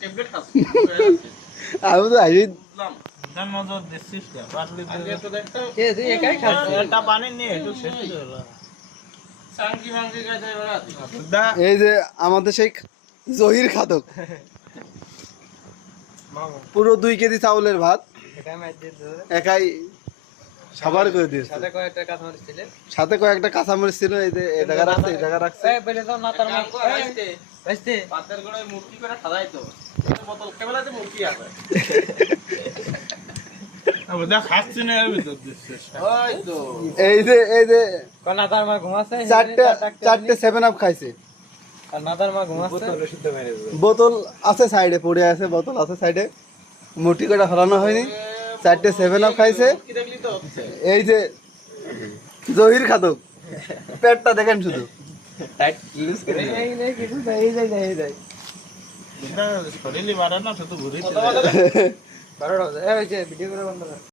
Tablet খাস আমি তো আইবি বুঝলাম জান মজা দিছিস না পারলি আগে তো দেখতো কে তুই একাই খাচ্ছিস? এটা পানি নিয়ে একটু শেষ হয়ে গেল সাংকি মাংকি খাইতে এবার দা এই যে আমাদের সেই জহির খাদক মামা পুরো 2 কেজি চাউলের ভাত এটা মাইর দিয়ে দে। একাই সবার করে দিয়েছে সাথে কয়েকটা কাজ মারছিলে। সাথে কয়েকটা কাঁচামরিচ ছিল এই যে এই জায়গা রাখছে এই জায়গা রাখছে এই বলে দাও না তার মা। আইতে বাইতে। পাতের গোড়ায় মুরগি করে খাওয়াই তো বোতল কেবলাতে মুরগি আছে আবার দা খাচ্ছি না এর ভিতর দিছিস ওই তো এই যে কোন না তার মা ঘুমাচ্ছে। চারটে 7 আপ খাইছে আর না তার মা ঘুমাচ্ছে। বোতল আছে সাইডে পড়ে আছে বোতল আছে সাইডে মুটি করে হরানো হয়নি চারটে 7 আপ খাইছে কি দেখলি তো হচ্ছে এই যে জহির খাদক পেটটা দেখেন শুধু টাইট লুজ করে। এই নে কিছু দেই দেই। শরীরই বাড়ে না শুধু ঘুরে বারোটা বাজে। এই যে ভিডিও করে বন্ধ কর।